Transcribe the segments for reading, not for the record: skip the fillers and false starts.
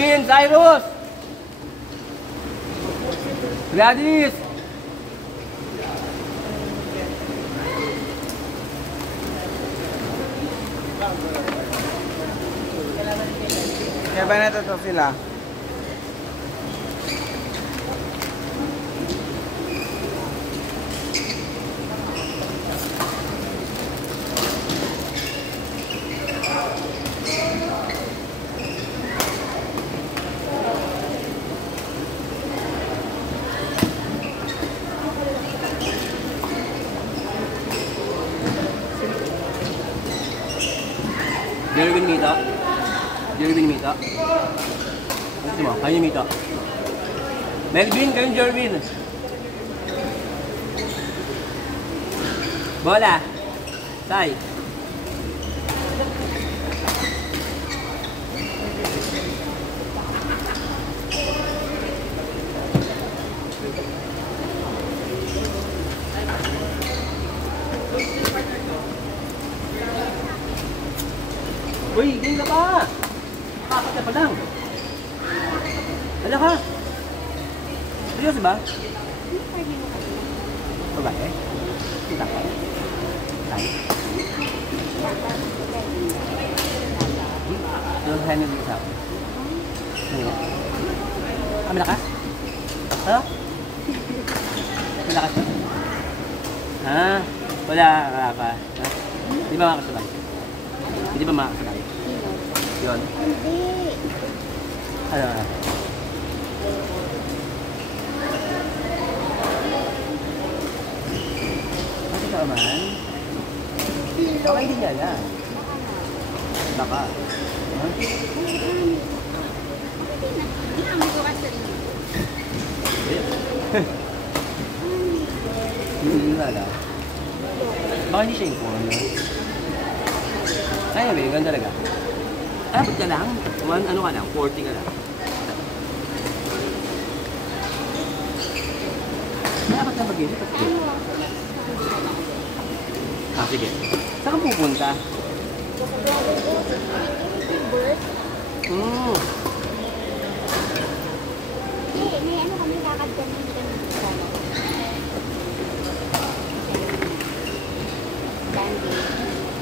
Melvin, Cyrus! Gladys! Kaya ba natuto sila? Jerwin Mita. Jerwin Mita. Gusto mo? Kayo Mita. Melvin, kayong Jerwin. Bola. Sai. Uy, game ka pa! Kakat na pa lang. Hala ka? Seryoso ba? Babae? Kita ka? Tay? Yung hand yung isa. Ano? Ah, malakas? Ha? Malakas ba? Ha? Wala ka. Di ba makakasabay? Hindi ba makakasabay? Yun. Hindi. Ano? Bakit ka man? Baka hindi niya na. Baka. Ha? Hindi ko kasi rin. Hindi nga lang. Baka hindi siya inform. Ay, may ganda talaga. Dapat ka lang. Ano ka lang? 40 ka lang. Dapat na mag-isip. Ah, sige. Saan ka pupunta? May ano kami lakad kami dito.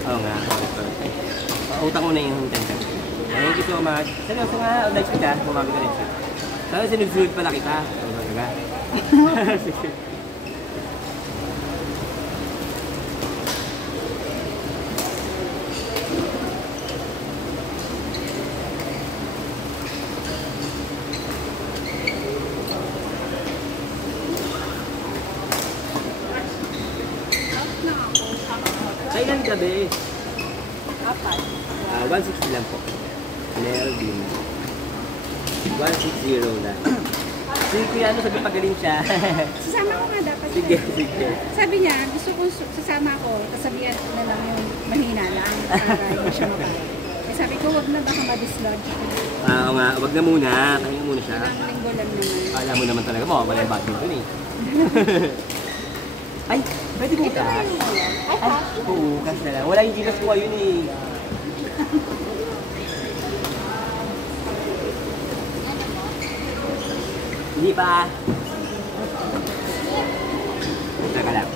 Oo nga. Utang mo na yung 10 pesos. Thank you so much. Seryoso nga, next week ha, bumami ka next week. Sana sinugsunod pala kita. Diba? Sige. Sa ilan ka, be? 160 lang po. Melvin. 160 lang. Si Kuya ano, sabi pagaling siya. Sasama ko nga dapat. Sige, sige. Sabi niya, gusto ko sasama ko, kasabihan ko na lang yung mahina lang para hindi siya mabaya. Eh, sabi ko, wag na baka ma-dislodge. Oo nga, wag na muna. Kahinga muna siya. Ilang linggo lang naman. Alam mo naman talaga mo, wala yung badminton eh. Ay, pwede bukas. Ay, bukas na lang. Wala yung gilas ko yun eh. Hindi pa. Teka lang.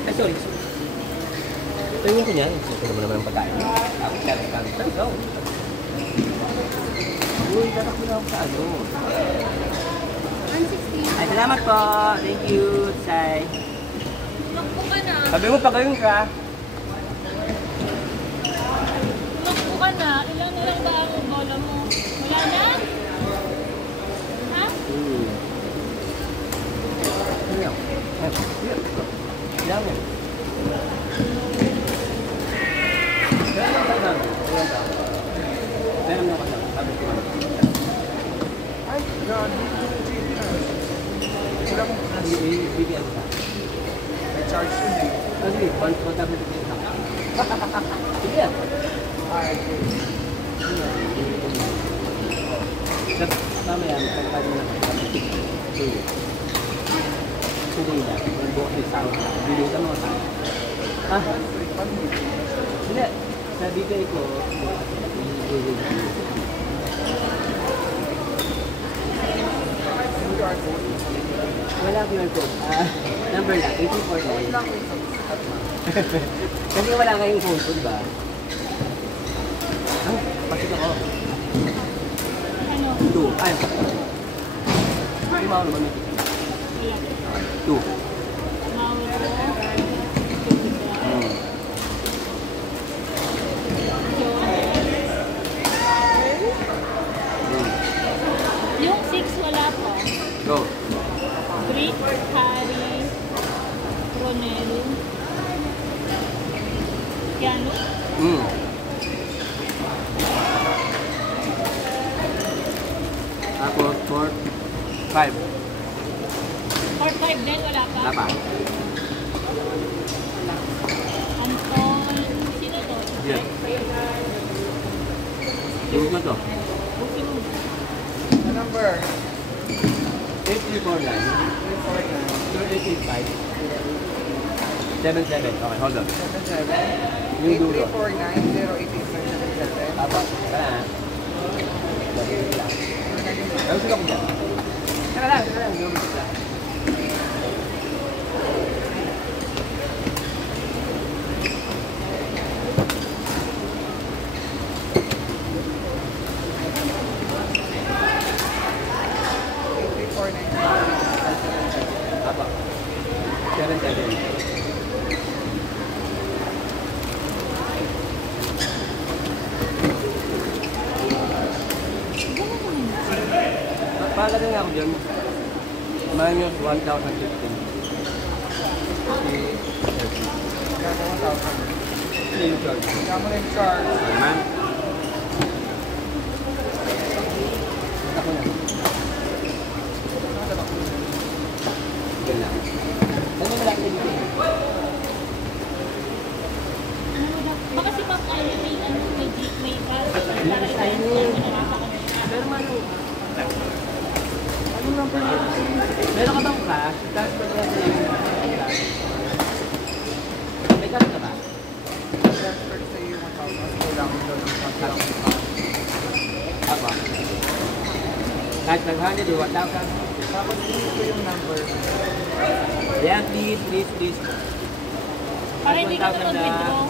Ay, sorry. Tingin ko niyan. Ito naman ang pagkain. Let's go. Uy, tatakbo na ako sa ano. 160. Ay, salamat po. Thank you, Sai. Tumakbo ka na. Sabi mo, pagaling ka. Tumakbo ka na. Ilan na lang ba ang bola mo? Wala na? Ha? Ano? Ilang mo. Meron mo kasama. Sabi ko. Ay, God. Ilang Bibigyan ka. may charge yun eh. Sige, once ko sabi ko. Sige yan. Ay, Mamaya, pagkakali na kasi. Sige lang. Bukas yung sarap. Bili ka mo sa. Ah? Hindi, Sa bigay ko, wala QR code. Number lang, 84 lang. Kasi wala kayong phone ko, di ba? Bakit ako? Ano? 2. Ay. Ay, mga naman. 2. Yung 6 wala po. Go. Brick, Harry, Ronel, Piano. Tapos 4, 5. 4-5 din, wala pa. Wala pa. Anton, sino to? Yes. Yung mo to? Sino? The number. 8349. 2885. 77. Okay, hold on. 77. Yung dulo. 8349-088-77. Tapa. Tara na. Ayun sila ko dyan. Tara lang, tara lang. Yung isa. Tapa. 77. Palagay nga ako dyan. Minus 1,015. Ano yung charge? Kamo na yung charge. Ma'am? Ako na. Sige lang. Ano mo malaki dito? Baka si Ma'am Ivy may para Pero mano, ano lang pa meron ka bang cash? Cash pa rin may cash ka ba? Transfer sa iyo 1,000. Kailangan mo doon ng contract. Apa? Cash 500 or 1,000? Tapos dito yung number. Yeah, please. para hindi ka na mag-withdraw.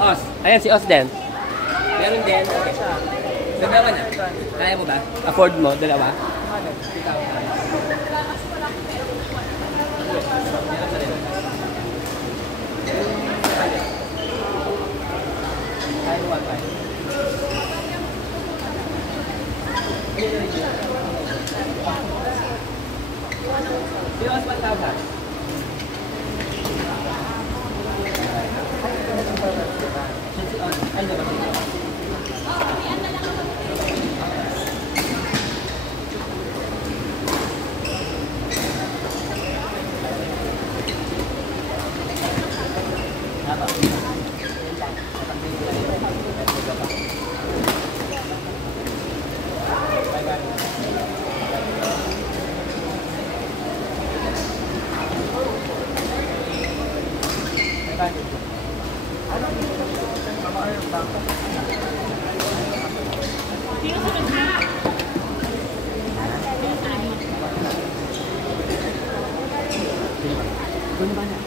Os. Ayan si Os din. Meron din. Okay. Dalawa na. Kaya mo ba? Afford mo? Dalawa? Kaya mo ba? Si Os 1,000. Ano ba? Sino sunod mo? Kung ba na?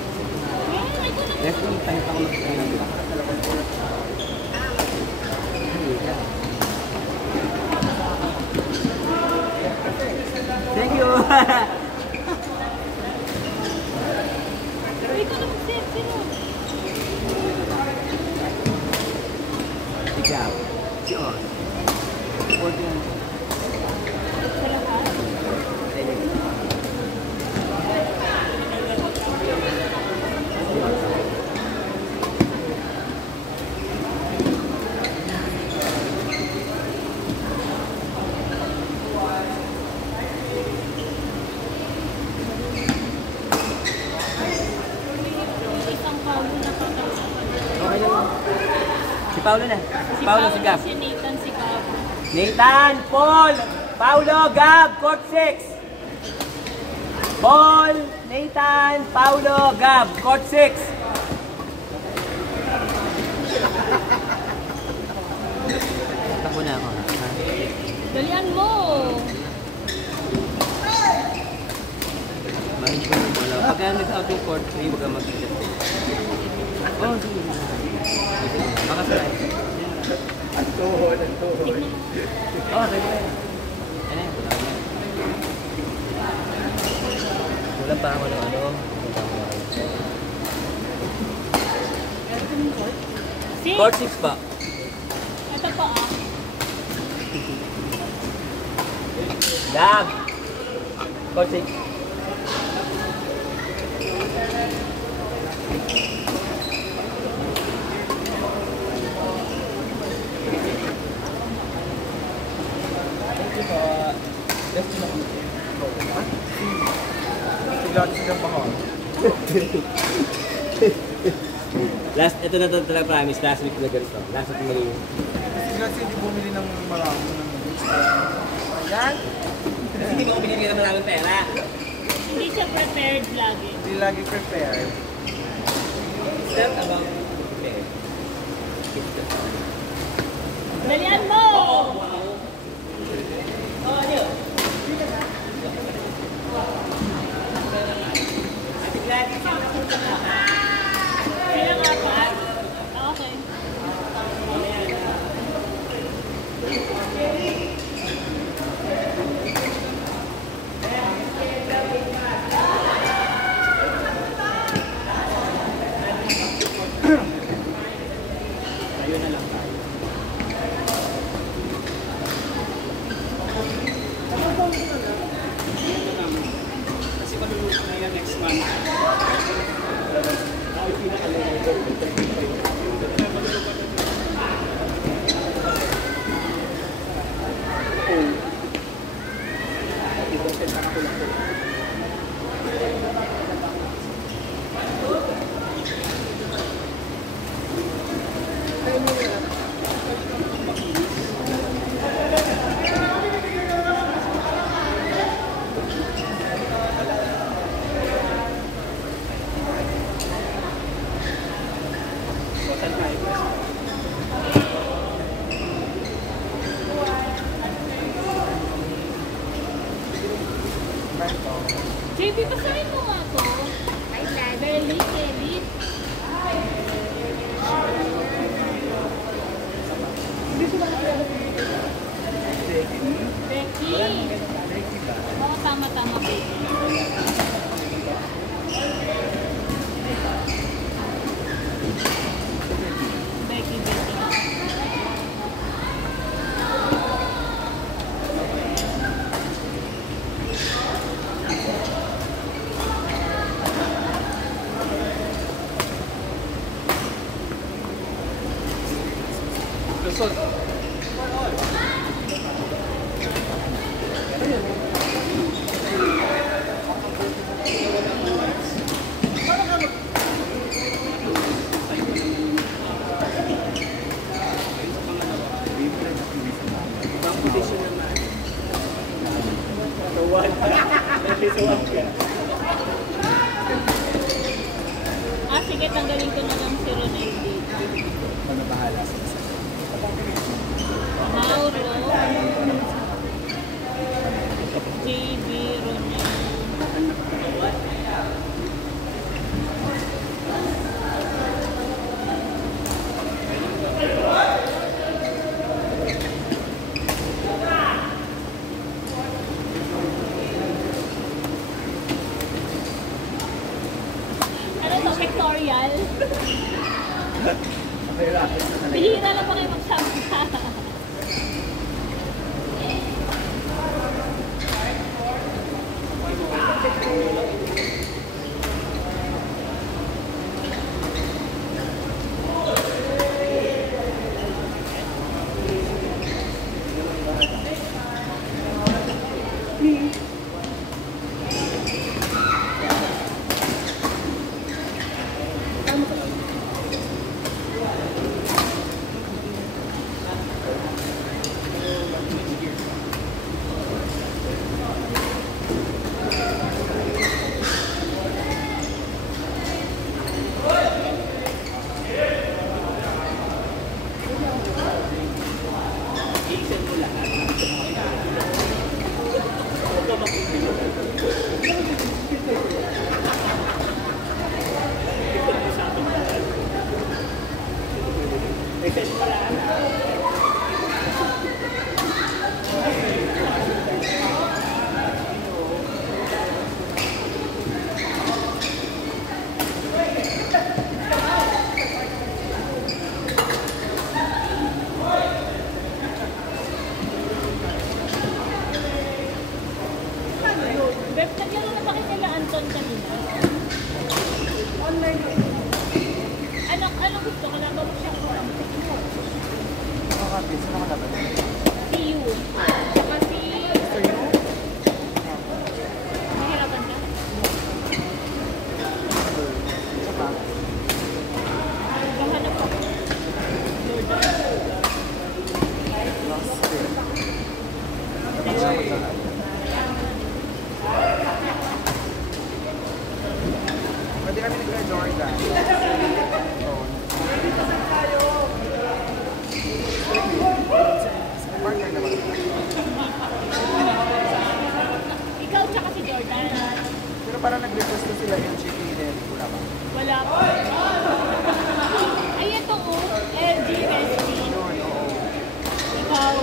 Let's see, tayo pa ako mag-training. Thank you! Ikaw na mag-set, sino? Ikaw, si Os. Support yan. Sa lahat? Isang Paulo na patapos. Okay lang. Si Paulo na. Si Paulo, si Gab. Si Nathan, si Gab. Nathan, Paul, Paulo, Gab, court 6. Paul, Nathan, Paulo, Gab, court 6. Takbo na ako. Dalian mo! Manage ko yung bola. Pagka nag-out yung court 3, huwag kang mag-isip. Oh, sige. Baka sa right. Ang tuhod, ang tuhod. Oh, sige. Ano yan? Wala pa ako ng ano. Six. Court 6 pa. Ito pa ah. Gab! Court 6. Silang mahal. Last, ito na talaga promise. Last week na ganito. Last week na ganito. Sila hindi bumili ng marami ng ayan. Kasi hindi ko binibigyan ng maraming pera. Hindi siya prepared lagi. Hindi lagi prepared. It's not about prepared. Dalian mo! Ilang apat? Okay. JB, basahin mo nga to. Belly, Kelly. Becky. Oo, tama-tama, Becky. Becky, Becky. Sige, tanggalin ko na lang si Ronaldo. Ano bahala? Mauro. JB, Ronaldo. Ano to, pictorial? Bihira lang pa kayo magsama. kami nagka-Jordan. Partner naman. Ikaw tsaka si Jordan. Pero parang nag-request na sila yung chicken din. Wala ba? Wala pa. Ay, ito ko. LG Recipe. Yun, oo. Ikaw,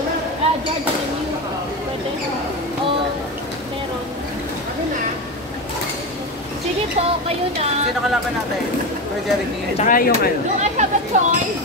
Jordan and you. Pwede. O, meron. Sige po, kayo na. Sino kalaban natin? Kuya Jeremy. Tsaka yung ano. Do I have a choice?